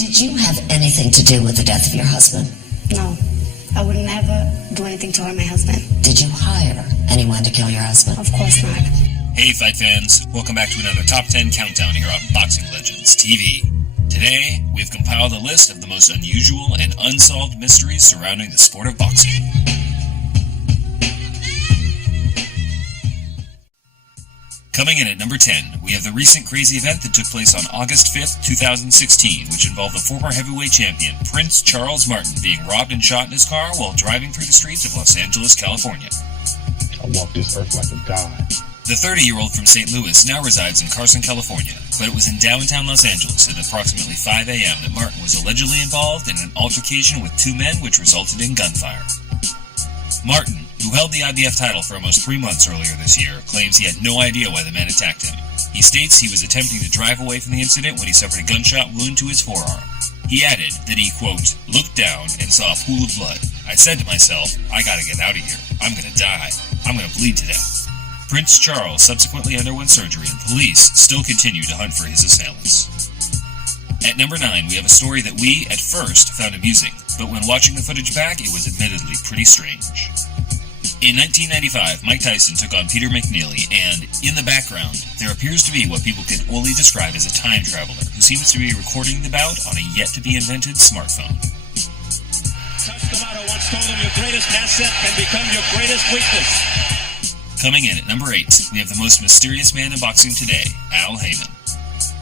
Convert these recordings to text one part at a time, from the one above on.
Did you have anything to do with the death of your husband? No. I would never do anything to hurt my husband. Did you hire anyone to kill your husband? Of course not. Hey fight fans, welcome back to another Top 10 Countdown here on Boxing Legends TV. Today, we've compiled a list of the most unusual and unsolved mysteries surrounding the sport of boxing. Coming in at number 10, we have the recent crazy event that took place on August 5th, 2016, which involved the former heavyweight champion, Prince Charles Martin, being robbed and shot in his car while driving through the streets of Los Angeles, California. I walk this earth like a god. The 30-year-old from St. Louis now resides in Carson, California, but it was in downtown Los Angeles at approximately 5 a.m. that Martin was allegedly involved in an altercation with two men which resulted in gunfire. Martin, who held the IBF title for almost 3 months earlier this year, claims he had no idea why the men attacked him. He states he was attempting to drive away from the incident when he suffered a gunshot wound to his forearm. He added that he, quote, looked down and saw a pool of blood. I said to myself, I gotta get out of here. I'm gonna die. I'm gonna bleed to death. Prince Charles subsequently underwent surgery and police still continue to hunt for his assailants. At number 9, we have a story that we, at first, found amusing, but when watching the footage back, it was admittedly pretty strange. In 1995, Mike Tyson took on Peter McNeely, and, in the background, there appears to be what people can only describe as a time traveler who seems to be recording the bout on a yet-to-be-invented smartphone. Toscamato once told him your greatest asset can become your greatest weakness. Coming in at number 8, we have the most mysterious man in boxing today, Al Heyman.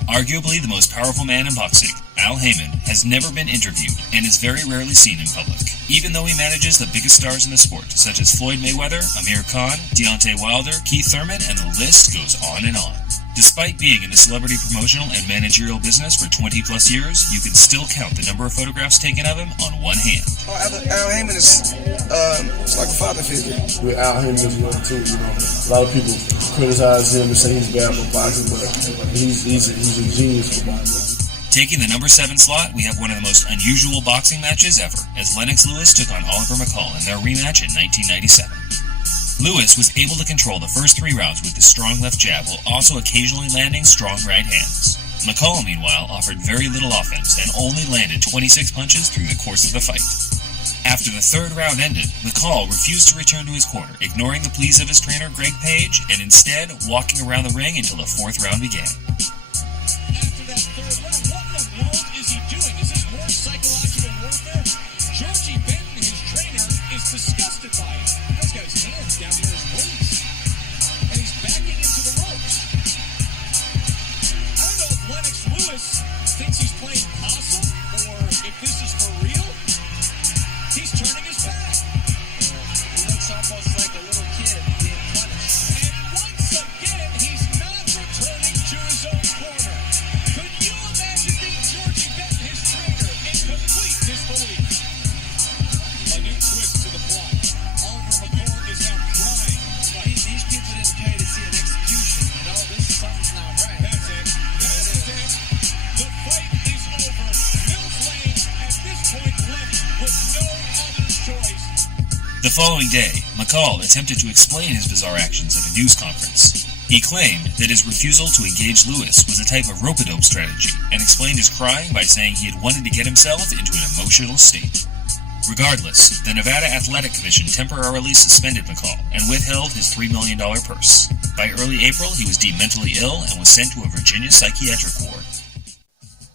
Arguably the most powerful man in boxing, Al Heyman has never been interviewed and is very rarely seen in public, even though he manages the biggest stars in the sport, such as Floyd Mayweather, Amir Khan, Deontay Wilder, Keith Thurman, and the list goes on and on. Despite being in the celebrity promotional and managerial business for 20-plus years, you can still count the number of photographs taken of him on one hand. Al Heyman is it's like a father figure. With Al Heyman as well, too, you know. A lot of people criticize him and say he's bad for boxing, but he's a genius for boxing. Taking the number 7 slot, we have one of the most unusual boxing matches ever, as Lennox Lewis took on Oliver McCall in their rematch in 1997. Lewis was able to control the first 3 rounds with his strong left jab while also occasionally landing strong right hands. McCall, meanwhile, offered very little offense and only landed 26 punches through the course of the fight. After the 3rd round ended, McCall refused to return to his corner, ignoring the pleas of his trainer Greg Page and instead walking around the ring until the 4th round began. After that 3rd round, what in the world is he doing? Is this more psychological warfare? Georgie Benton, his trainer, is disgusted by it. He's got his hands down near his waist, and he's backing into the ropes. I don't know if Lennox Lewis thinks he's playing possum, or if this is for real. He's turning his back. He looks almost like a little kid being punished. And once again, he's not returning to his own corner. Could you imagine being Georgie Benton, his trainer, in complete disbelief? A new twist to the plot. Oliver McCall is now crying. These people didn't pay to see an execution. You know, something's not right. That's it. The fight is over. Mills Lane, at this point, left with no other choice. The following day, McCall attempted to explain his bizarre actions at a news conference. He claimed that his refusal to engage Lewis was a type of rope-a-dope strategy and explained his crying by saying he had wanted to get himself into an emotional state. Regardless, the Nevada Athletic Commission temporarily suspended McCall and withheld his $3 million purse. By early April, he was deemed mentally ill and was sent to a Virginia psychiatric ward.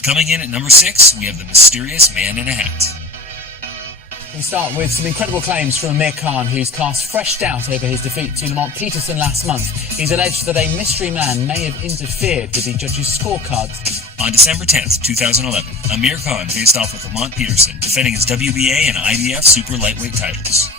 Coming in at number 6, we have the mysterious man in a hat. We start with some incredible claims from Amir Khan, who's cast fresh doubt over his defeat to Lamont Peterson last month. He's alleged that a mystery man may have interfered with the judges' scorecards. On December 10th, 2011, Amir Khan faced off with Lamont Peterson, defending his WBA and IBF super lightweight titles.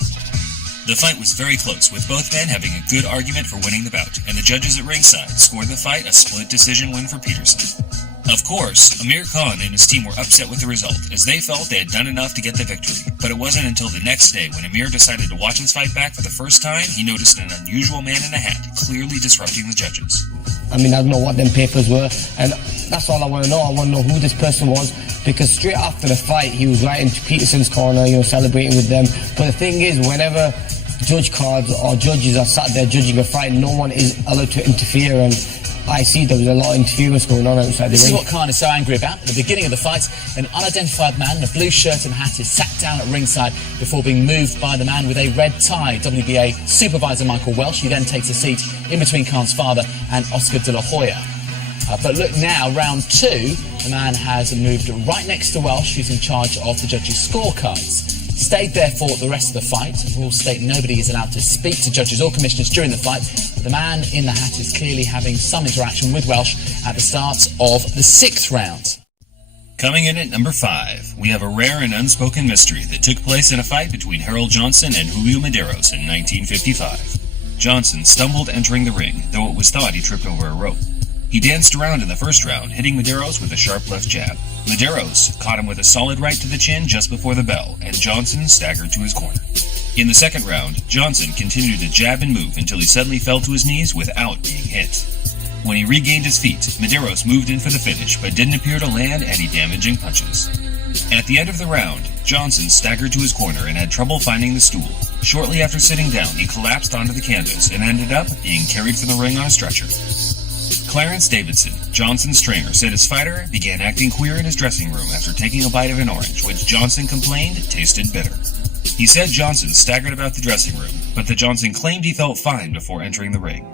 The fight was very close, with both men having a good argument for winning the bout, and the judges at ringside scored the fight a split decision win for Peterson. Of course, Amir Khan and his team were upset with the result, as they felt they had done enough to get the victory. But it wasn't until the next day, when Amir decided to watch his fight back for the first time, he noticed an unusual man in a hat, clearly disrupting the judges. I mean, I don't know what them papers were, and that's all I want to know. I want to know who this person was, because straight after the fight, he was right into Peterson's corner, celebrating with them. But the thing is, whenever judge cards or judges are sat there judging a fight, no one is allowed to interfere, and I see there was a lot of interference going on outside the This is ring. what Khan is so angry about. At the beginning of the fight, an unidentified man in a blue shirt and hat is sat down at ringside before being moved by the man with a red tie, WBA supervisor Michael Welsh. He then takes a seat in between Khan's father and Oscar De La Hoya. But look now, round 2, the man has moved right next to Welsh, who's in charge of the judges' scorecards. Stayed there for the rest of the fight. Rules state nobody is allowed to speak to judges or commissioners during the fight, but the man in the hat is clearly having some interaction with Welsh at the start of the 6th round. Coming in at number 5, we have a rare and unspoken mystery that took place in a fight between Harold Johnson and Julio Medeiros in 1955. Johnson stumbled entering the ring, though it was thought he tripped over a rope. He danced around in the first round, hitting Medeiros with a sharp left jab. Medeiros caught him with a solid right to the chin just before the bell, and Johnson staggered to his corner. In the second round, Johnson continued to jab and move until he suddenly fell to his knees without being hit. When he regained his feet, Medeiros moved in for the finish, but didn't appear to land any damaging punches. At the end of the round, Johnson staggered to his corner and had trouble finding the stool. Shortly after sitting down, he collapsed onto the canvas and ended up being carried from the ring on a stretcher. Clarence Davidson, Johnson's trainer, said his fighter began acting queer in his dressing room after taking a bite of an orange, which Johnson complained tasted bitter. He said Johnson staggered about the dressing room, but that Johnson claimed he felt fine before entering the ring.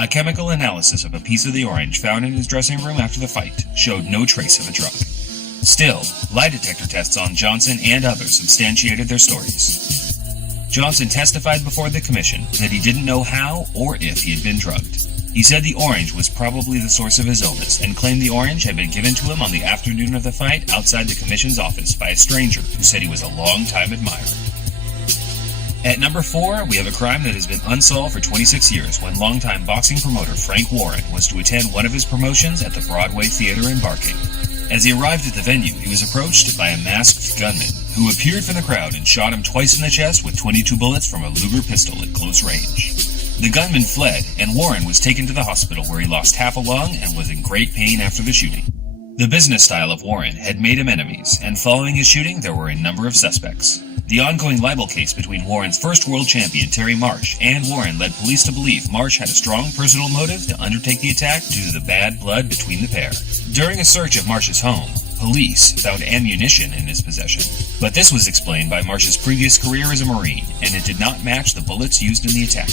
A chemical analysis of a piece of the orange found in his dressing room after the fight showed no trace of a drug. Still, lie detector tests on Johnson and others substantiated their stories. Johnson testified before the commission that he didn't know how or if he had been drugged. He said the orange was probably the source of his illness and claimed the orange had been given to him on the afternoon of the fight outside the commission's office by a stranger who said he was a long-time admirer. At number 4, we have a crime that has been unsolved for 26 years when longtime boxing promoter Frank Warren was to attend one of his promotions at the Broadway Theater in Barking. As he arrived at the venue, he was approached by a masked gunman who appeared from the crowd and shot him twice in the chest with 22 bullets from a Luger pistol at close range. The gunman fled, and Warren was taken to the hospital where he lost half a lung and was in great pain after the shooting. The business style of Warren had made him enemies, and following his shooting there were a number of suspects. The ongoing libel case between Warren's first world champion Terry Marsh and Warren led police to believe Marsh had a strong personal motive to undertake the attack due to the bad blood between the pair. During a search of Marsh's home, police found ammunition in his possession, but this was explained by Marsh's previous career as a Marine, and it did not match the bullets used in the attack.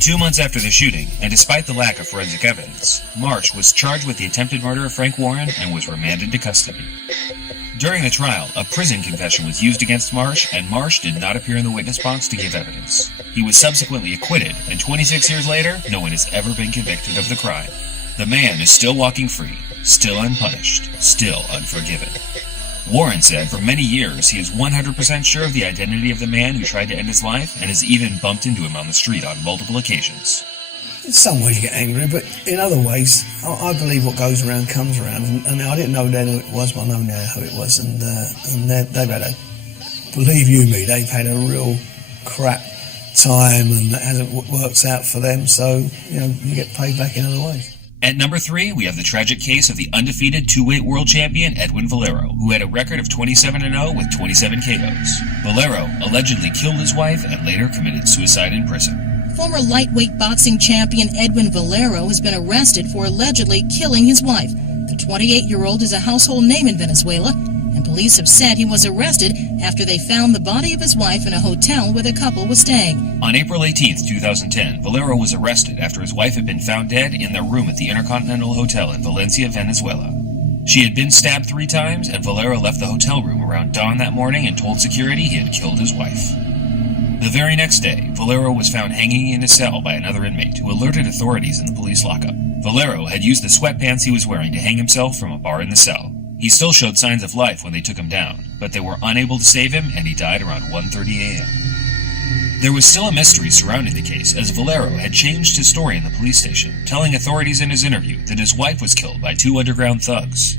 2 months after the shooting, and despite the lack of forensic evidence, Marsh was charged with the attempted murder of Frank Warren and was remanded to custody. During the trial, a prison confession was used against Marsh, and Marsh did not appear in the witness box to give evidence. He was subsequently acquitted, and 26 years later, no one has ever been convicted of the crime. The man is still walking free, still unpunished, still unforgiven. Warren said for many years he is 100% sure of the identity of the man who tried to end his life and has even bumped into him on the street on multiple occasions. In some ways you get angry, but in other ways, I believe what goes around comes around. And I didn't know then who it was, but I know now who it was. And they've had a, believe you me, they've had a real crap time and it hasn't worked out for them. So, you get paid back in other ways. At number 3, we have the tragic case of the undefeated two-weight world champion Edwin Valero, who had a record of 27-0 with 27 KOs. Valero allegedly killed his wife and later committed suicide in prison. Former lightweight boxing champion Edwin Valero has been arrested for allegedly killing his wife. The 28-year-old is a household name in Venezuela, and police have said he was arrested after they found the body of his wife in a hotel where the couple was staying. On April 18, 2010, Valero was arrested after his wife had been found dead in their room at the Intercontinental Hotel in Valencia, Venezuela. She had been stabbed 3 times, and Valero left the hotel room around dawn that morning and told security he had killed his wife. The very next day, Valero was found hanging in his cell by another inmate who alerted authorities in the police lockup. Valero had used the sweatpants he was wearing to hang himself from a bar in the cell. He still showed signs of life when they took him down, but they were unable to save him and he died around 1:30 a.m. There was still a mystery surrounding the case as Valero had changed his story in the police station, telling authorities in his interview that his wife was killed by 2 underground thugs.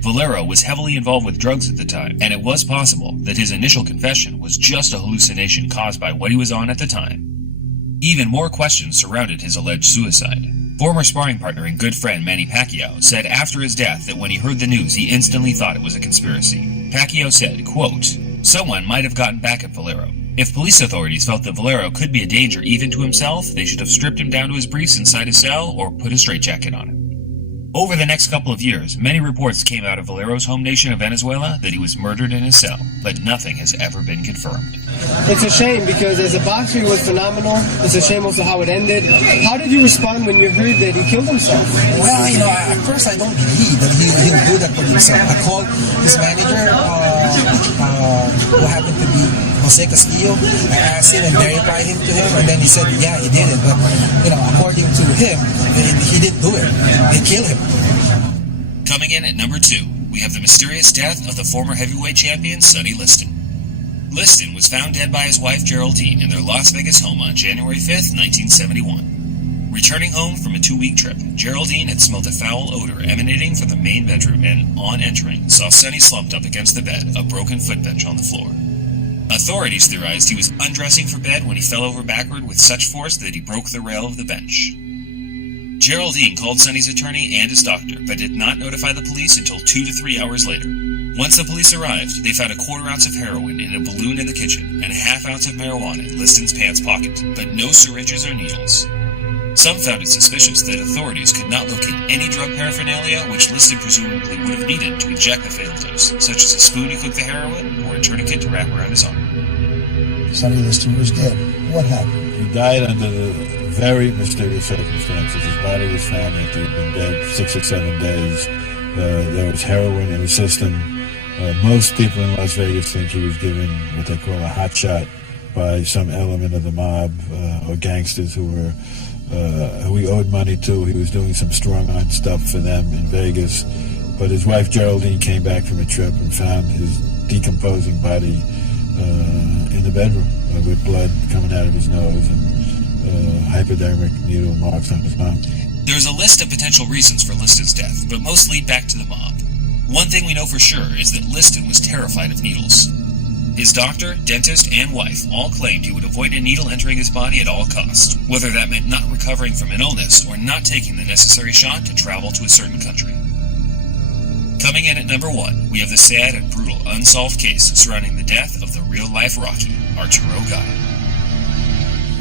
Valero was heavily involved with drugs at the time, and it was possible that his initial confession was just a hallucination caused by what he was on at the time. Even more questions surrounded his alleged suicide. Former sparring partner and good friend Manny Pacquiao said after his death that when he heard the news, he instantly thought it was a conspiracy. Pacquiao said, quote, "Someone might have gotten back at Valero. If police authorities felt that Valero could be a danger even to himself, they should have stripped him down to his briefs inside his cell or put a straitjacket on him." Over the next couple of years, many reports came out of Valero's home nation of Venezuela that he was murdered in his cell, but nothing has ever been confirmed. It's a shame because as a boxer he was phenomenal. It's a shame also how it ended. How did you respond when you heard that he killed himself? Well, at first I don't believe that he'll do that for himself. I called his manager, who happened to be Jose Castillo. I asked him and verified him to him, and then he said, yeah, he did it. But, according to him, he didn't do it. They killed him. Coming in at number 2, we have the mysterious death of the former heavyweight champion, Sonny Liston. Liston was found dead by his wife, Geraldine, in their Las Vegas home on January 5th, 1971. Returning home from a 2-week trip, Geraldine had smelled a foul odor emanating from the main bedroom and, on entering, saw Sonny slumped up against the bed, a broken footbench on the floor. Authorities theorized he was undressing for bed when he fell over backward with such force that he broke the rail of the bench. Geraldine called Sonny's attorney and his doctor, but did not notify the police until 2 to 3 hours later. Once the police arrived, they found a 1/4 ounce of heroin in a balloon in the kitchen and a 1/2 ounce of marijuana in Liston's pants pocket, but no syringes or needles. Some found it suspicious that authorities could not locate any drug paraphernalia which Liston presumably would have needed to inject the fatal dose, such as a spoon to cook the heroin or a tourniquet to wrap around his arm. Sonny Liston was dead. What happened? He died under the very mysterious circumstances. His body was found after he'd been dead 6 or 7 days. There was heroin in his system. Most people in Las Vegas think he was given what they call a hot shot by some element of the mob or gangsters who he owed money to. He was doing some strong-arm stuff for them in Vegas. But his wife Geraldine came back from a trip and found his decomposing body in the bedroom with blood coming out of his nose and hypodermic needle marks on his mouth. There's a list of potential reasons for Liston's death, but most lead back to the mob. One thing we know for sure is that Liston was terrified of needles. His doctor, dentist, and wife all claimed he would avoid a needle entering his body at all costs, whether that meant not recovering from an illness or not taking the necessary shot to travel to a certain country. Coming in at number 1, we have the sad and brutal unsolved case surrounding the death of the real-life Rocky, Arturo Gatti.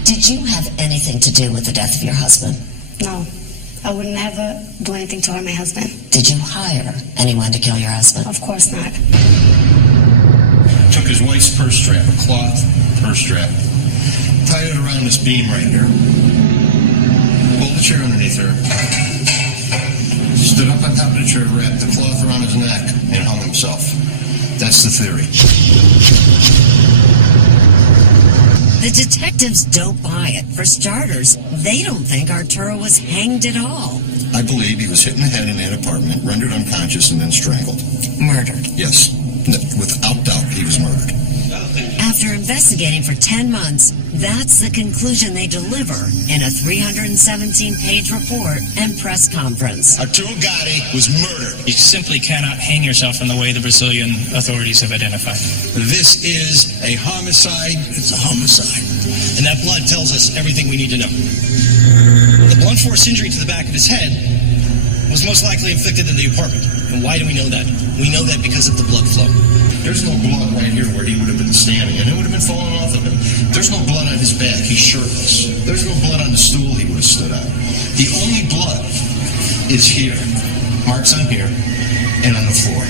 Did you have anything to do with the death of your husband? No. I would never do anything to hurt my husband. Did you hire anyone to kill your husband? Of course not. Took his wife's purse strap, a cloth purse strap, tied it around this beam right here, pulled the chair underneath her, stood up on top of the chair, wrapped the cloth around his neck, and hung himself. That's the theory. The detectives don't buy it. For starters, they don't think Arturo was hanged at all. I believe he was hit in the head in that apartment, rendered unconscious, and then strangled. Murdered. Yes. Without doubt, he was murdered. After investigating for 10 months, that's the conclusion they deliver in a 317-page report and press conference. Arturo Gatti was murdered. You simply cannot hang yourself in the way the Brazilian authorities have identified. This is a homicide. It's a homicide. And that blood tells us everything we need to know. The blunt force injury to the back of his head was most likely inflicted in the apartment. And why do we know that? We know that because of the blood flow. There's no blood right here where he would have been standing, and it would have been falling off of him. There's no blood on his back. He's shirtless. There's no blood on the stool he would have stood on. The only blood is here. Marks on here and on the floor.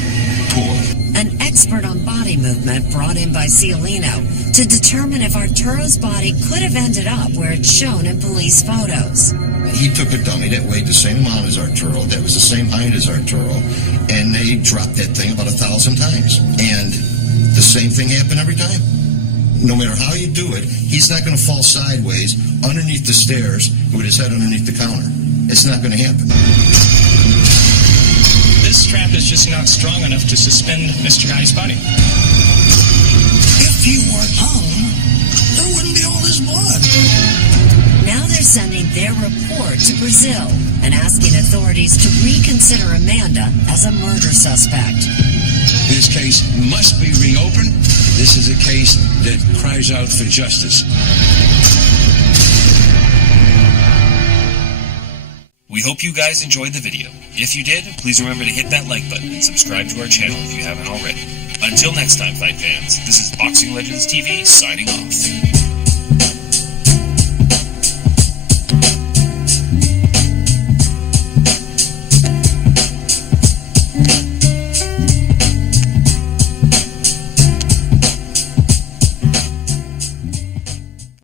Pool. An expert on body movement brought in by Cialino to determine if Arturo's body could have ended up where it's shown in police photos. He took a dummy that weighed the same amount as Arturo, that was the same height as Arturo, and they dropped that thing about 1,000 times. And the same thing happened every time. No matter how you do it, he's not going to fall sideways underneath the stairs with his head underneath the counter. It's not going to happen. This strap is just not strong enough to suspend Mr. Gatti's body. If he weren't hung, there wouldn't be all this blood. Now they're sending their report to Brazil and asking authorities to reconsider Amanda as a murder suspect. This case must be reopened. This is a case that cries out for justice. We hope you guys enjoyed the video. If you did, please remember to hit that like button and subscribe to our channel if you haven't already. Until next time, fight fans, this is Boxing Legends TV signing off.